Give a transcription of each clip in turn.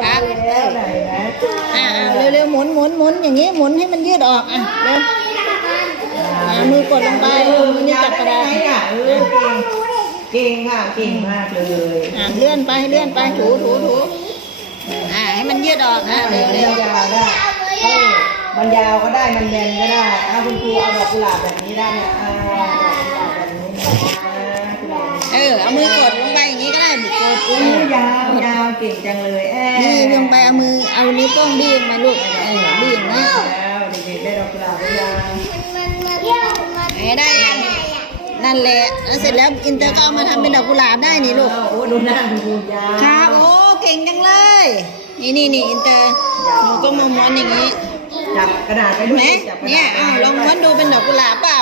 ยาเร็วๆหมุนหมุนหมุนอย่างนี้หมุนให้มันยืดออกอ่ะเร็วมือกดลงไปมือนี่จับกระดาษเก่งค่ะเก่งมากเลยเลื่อนไปเลื่อนไปถูถูถูอ่าให้มันยืดออกอ่ะเร็วๆได้มันยาวก็ได้มันแบนก็ได้อาคุณครูเอาแบบกุหลาบแบบนี้ได้เนไหมเออเอามือกดลงไปอย่างนี้ก็ได้กดยาวยาวเก่งจังเลยเงไปเอามือเอานิ้วต้องบีบมาลูกเออบีบนะเออได้ นั่นแหละแล้วเสร็จแล้วอินเตอร์ก็เอามาทำเป็นดอกกุหลาบได้นี่ลูก โอ้ดูน้าดูยาค่ะโอ้เก่งจังเลยนี่นี่นี่อินเตอร์หนูก็มอมอนอย่างนี้จับกระดาษไปดูไหมเนี่ยอาลองมอนดูเป็นดอกกุหลาบเปล่า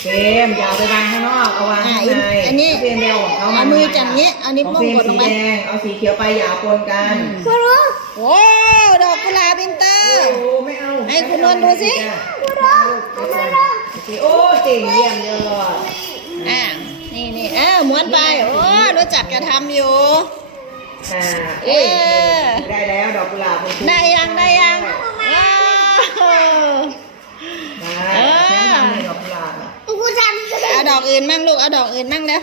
เคมยาวไปวางข้างนอกเอาวางข้างในอันนี้เยวเอามือจังนี้ อันนี้มุ่งกดลงไปเอาสีเขียวไปยาวปนกันครูโอ้ดอกกุหลาบอินเตอร์ไม่เอาให้คุณนนดูสิโอ้เกเยี่ยมเลยอ่ะนี่นี่อ้าวม้วนไปโอ้รู้จักกระทำอยู่เออได้แล้วดอกกุหลาบคุณได้ยัง ได้ยังเอาดอกอื่นมั่งลูกเอาดอกอื่นมั่งแล้ว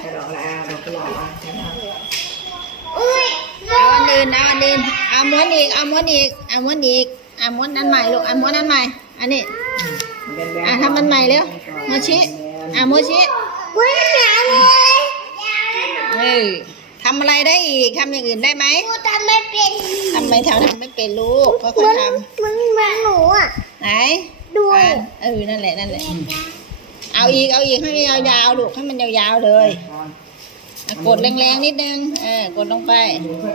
อื่นนะอันนีอาม้วนอีกเอาม้วนอีกเอาม้วนอีกเอาม้วนนั่นใหม่ลูกเอาม้วนนั่นใหม่ อันนี้อาทำมันใหม่เร็วมาชิอาม้วชิวิ่งหาเลยเออทำอะไรได้อีกทำอย่างอื่นได้ไหมทำไม่เป็นทำไมทำทำไม่เป็นลูกก็คือทำมึงมาหนูอ่ะไหนดูเออนั่นแหละนั่นแหละ เอาอีก เอาอีกให้มันยาวๆลูกให้มันยาวๆเลยกดแรงๆนิดนึงอ่ากดลงไป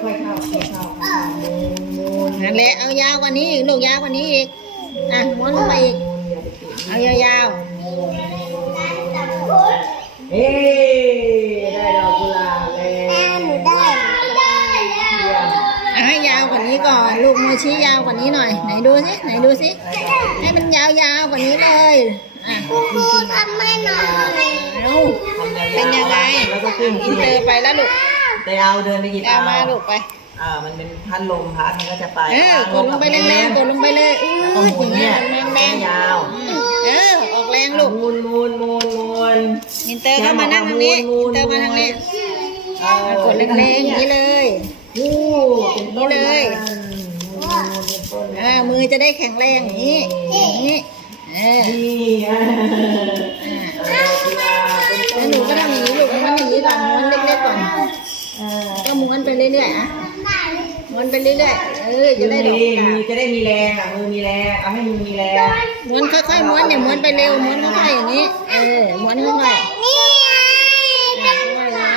ค่อยๆเข้าค่อยเข้าและเอายาวกว่านี้อีกลูกยาวกว่านี้อีกอ่ะม้วนลงไปอีกเอายาวๆเอ๊ได้ดอกกุหลาบแล้วได้ได้ยาวกว่านี้ก่อนลูกมือชี้ยาวกว่านี้หน่อยไหนดูสิไหนดูสิให้มันยาวๆกว่านี้เลยครูทำไม่หน่อยเป็นยังไงึ้นอินเตอร์ไปแล้วลูกไปเอาเดินไปหยิบเอามาลูกไป อ่า มันเป็นพัดลมพัดมันก็จะไปกดลงไปแรงๆกดลงไปเลยอือตรงนี้แรงๆยาว เออออกแรงลูกมุนมุนมุนมุนอินเตอร์เขมานั่งตรงนี้อินเตอร์มาทางนี้กดแรงๆอย่างนี้เลยวู้นี่เลย อ่า มือจะได้แข็งแรงอย่างนี้ อย่างนี้เออมวนไปเรื่อยๆอ่ะมวนไปเรื่อยๆเออจะได้ดอกมีจะได้มีแรงอ่ะมือมีแรง เอาให้มือมีแรง ม้วนค่อยๆม้วนเนี่ย ม้วนไปเร็ว ม้วนค่อยๆอย่างนี้ เออ ม้วนค่อยๆนี่ไงเฮ้ย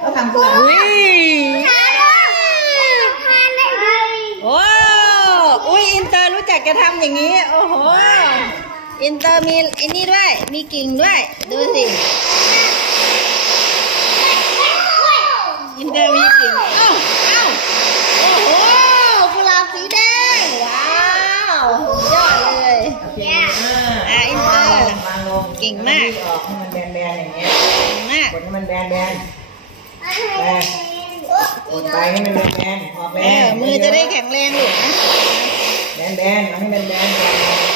โอ้โหอินเตอร์รู้จักจะทำอย่างนี้โอ้โห อินเตอร์มีไอ้นี่ด้วย มีกิ่งด้วย ดูสิีแดงมกิ่งเอ้าเอ้าโอ้โหกใหามสีแดง ว้าว ยอดเลยอ่าอิงเอรงี้ยเก่งมากอกดให้มันแบนๆแบนกดไปให้มันแบนๆออกแบนมือจะได้แข็งแรงหนูนะแบนๆทำให้มันแบนๆ